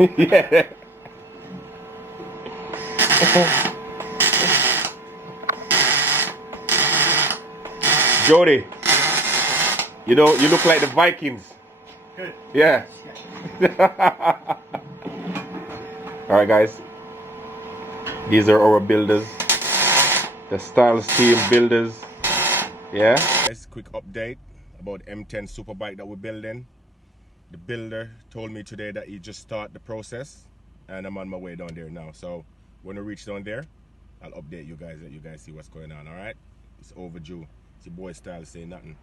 Yeah. Jody, you know, you look like the Vikings. Good. Yeah. Alright guys, these are our builders, the Styles team builders. Yeah. Guys, quick update about M10 superbike that we're building. The builder told me today that he just started the process and I'm on my way down there now. So when I reach down there, I'll update you guys, let you guys see what's going on. Alright, it's overdue. It's your boy Styles saying nothing.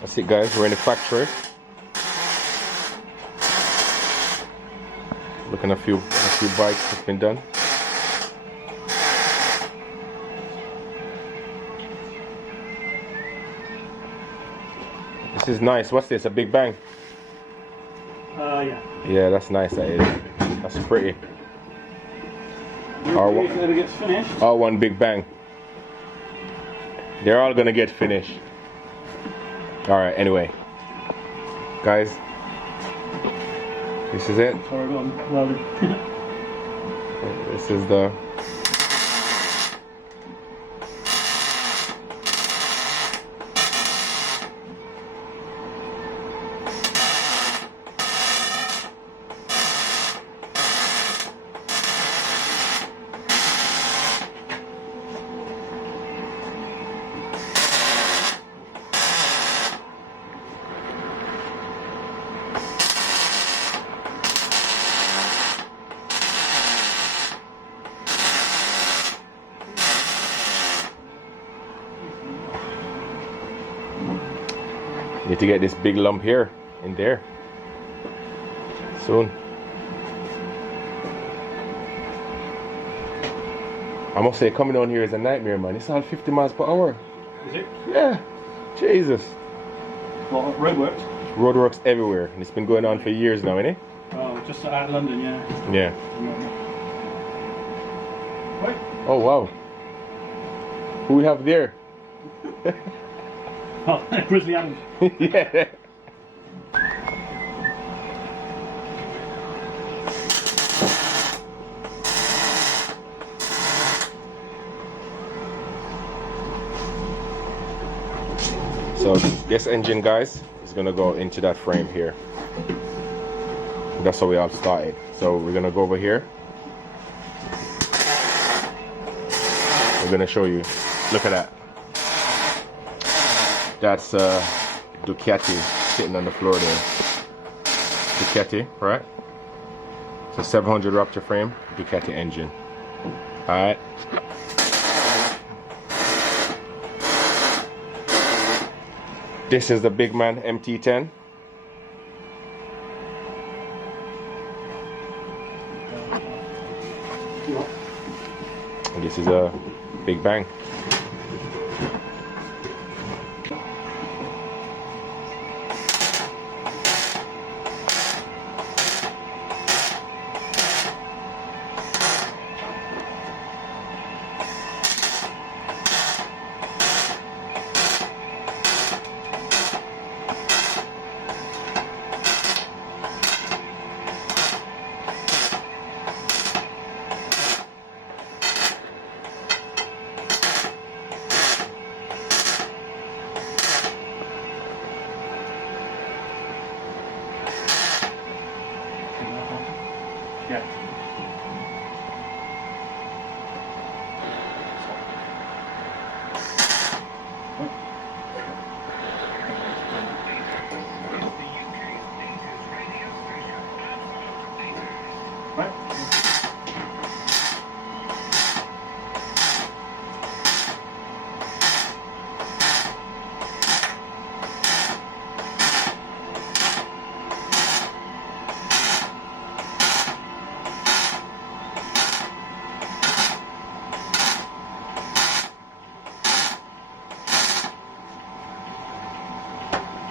That's it guys, we're in the factory. Looking at a few bikes that's been done. This is nice. What's this? A Big Bang? Yeah. Yeah, that's nice. That is. That's pretty. If it ever gets finished. R1 Big Bang. They're all gonna get finished. All right. Anyway, guys, this is it. Sorry, I'm welding. This is the. Need to get this big lump here in there soon. I must say, coming down here is a nightmare, man. It's all 50 miles per hour. Is it? Yeah, Jesus. Well, roadworks. Roadworks everywhere, and it's been going on for years now, innit? Oh, just out of London, yeah. Yeah. Right. Oh wow. Who we have there? Oh, Grizzly Adams. Yeah. So this engine, guys, is gonna go into that frame here. That's how we all started. So we're gonna go over here. We're gonna show you. Look at that. That's Ducati sitting on the floor there. Ducati, right? It's a 700 Raptor frame, Ducati engine. Alright. This is the big man MT10. And this is a Big Bang.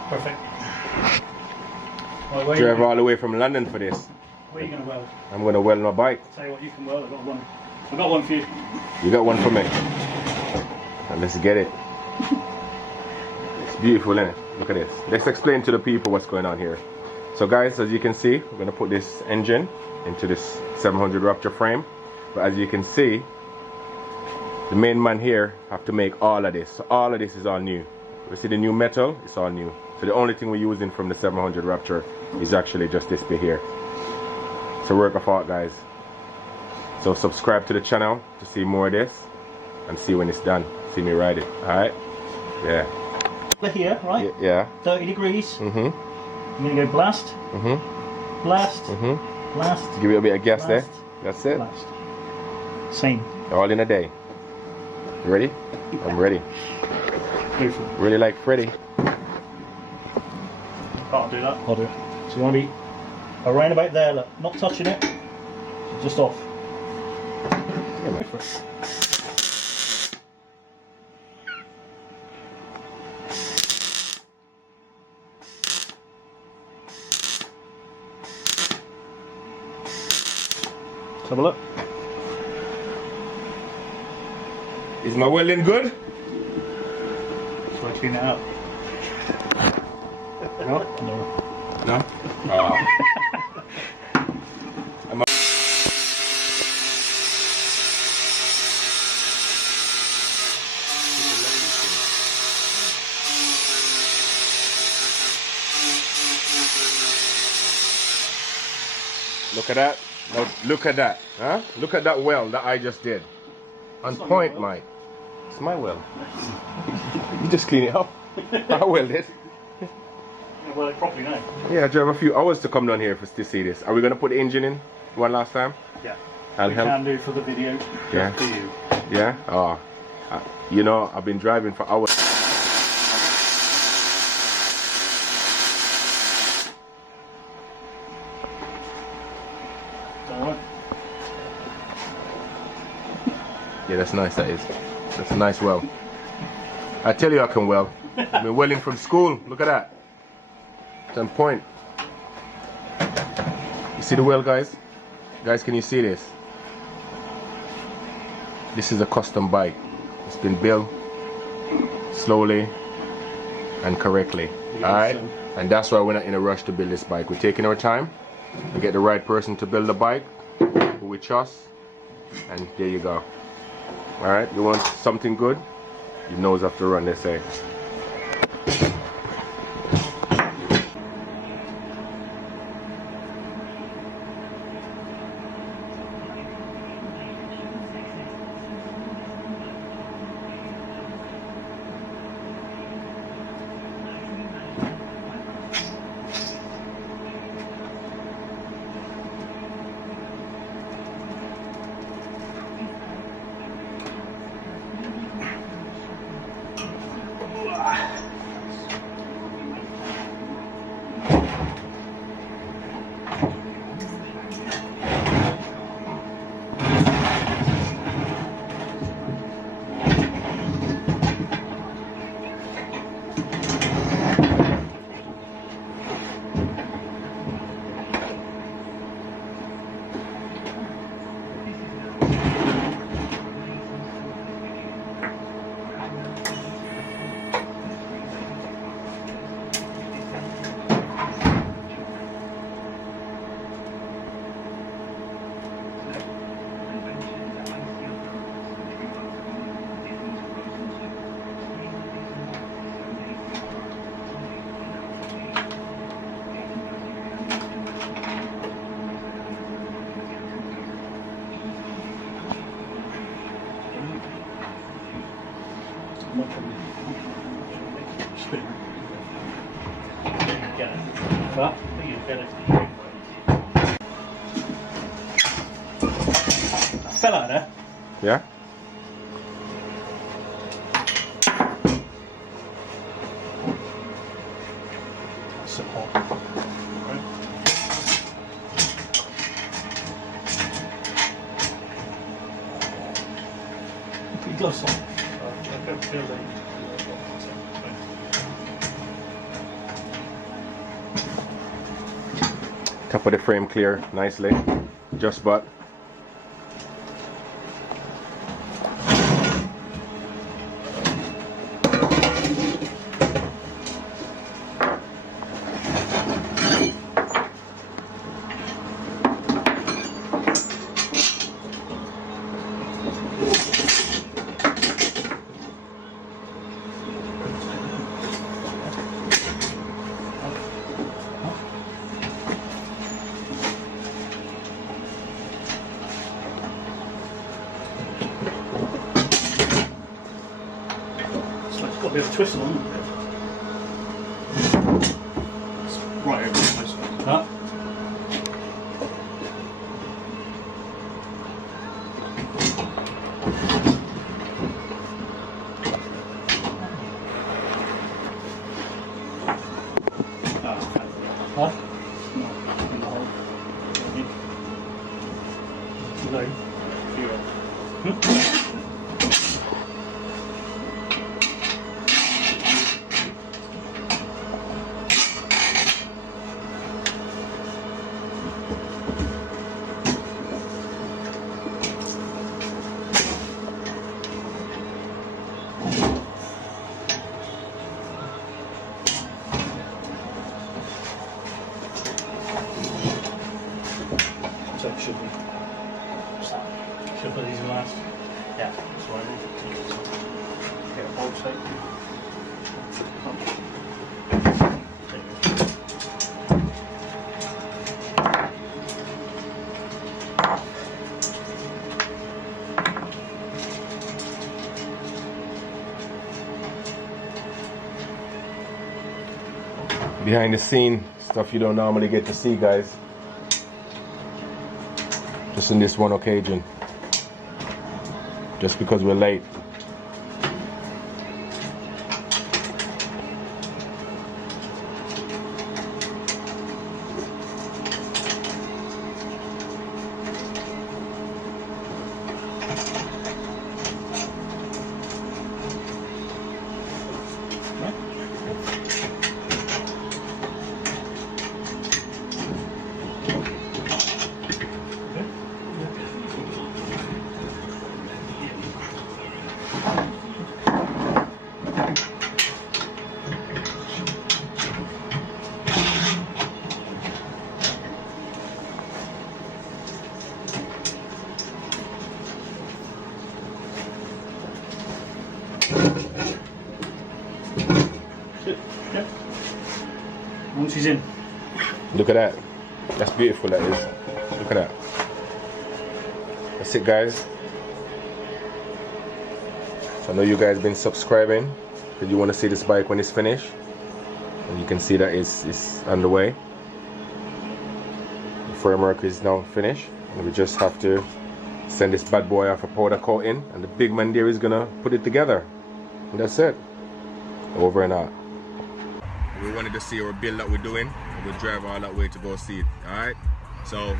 Perfect. Right, where Drove all the way from London for this. Where are you going to weld? I'm going to weld my bike. Tell you what, you can weld. I've got one. I've got one for you. You got one for me. And let's get it. It's beautiful, isn't it? Look at this. Let's explain to the people what's going on here. So guys, as you can see, we're going to put this engine into this 700 Raptor frame. But as you can see, the main man here have to make all of this. So all of this is all new. We see the new metal, it's all new. So the only thing we're using from the 700 Raptor is actually just this bit here. It's a work of art, guys. So subscribe to the channel to see more of this and see when it's done. See me ride it. Alright? Yeah. Here, right? Yeah. 30 degrees. Mm-hmm. I'm going to go blast. Mm-hmm. Blast. Mm-hmm. Blast. Give it a bit of gas there. Blast. That's it. Blast. Same. All in a day. You ready? I'm ready. Beautiful. Really like Freddy. Can't do that. I'll do it. So you want to be around about there, look. Not touching it. Just off. Yeah, man. Go for it. Let's have a look. Is my welding good? So I tune it out. No? No. No? Oh. Look at that. Now look at that. Huh? Look at that weld that I just did. On point, Mike. It's my weld. You just clean it up. I weld it. Well, it properly now. Yeah, I drove a few hours to come down here to see this. Are we going to put the engine in one last time? Yeah. I'll We help. can do for the video. Yeah. For you. Yeah? Oh. You know, I've been driving for hours. Alright. Yeah, that's nice, that is. That's a nice weld. I tell you I can weld. I've been welding from school. Look at that. It's on point. You see the weld, guys? Guys, can you see this? This is a custom bike. It's been built slowly and correctly. Alright? And that's why we're not in a rush to build this bike. We're taking our time to get the right person to build the bike who we trust. And there you go. Alright? You want something good? Your nose have to run, they say. Spin. Get it. But you get it. I fell out there. Yeah? So hot. Right. Put your gloves on. I don't feel like Top of the frame clear nicely. Just but. Got a bit of a twist on it. It's right over the place. Huh? Huh? No. So it should be. Should put these in last. Yeah, that's what I need. Get a bolt shape. Behind the scene stuff you don't normally get to see, guys. Just in this one occasion. Just because we're late. Yep. Once he's in. Look at that. That's beautiful, that is. Look at that. That's it, guys. So I know you guys been subscribing because you want to see this bike when it's finished. And you can see that it's underway. The framework is now finished. And we just have to send this bad boy off a powder coating. And the big man there is going to put it together. And that's it. Over and out. We wanted to see our build that we're doing. We'll drive all that way to go see it. Alright? So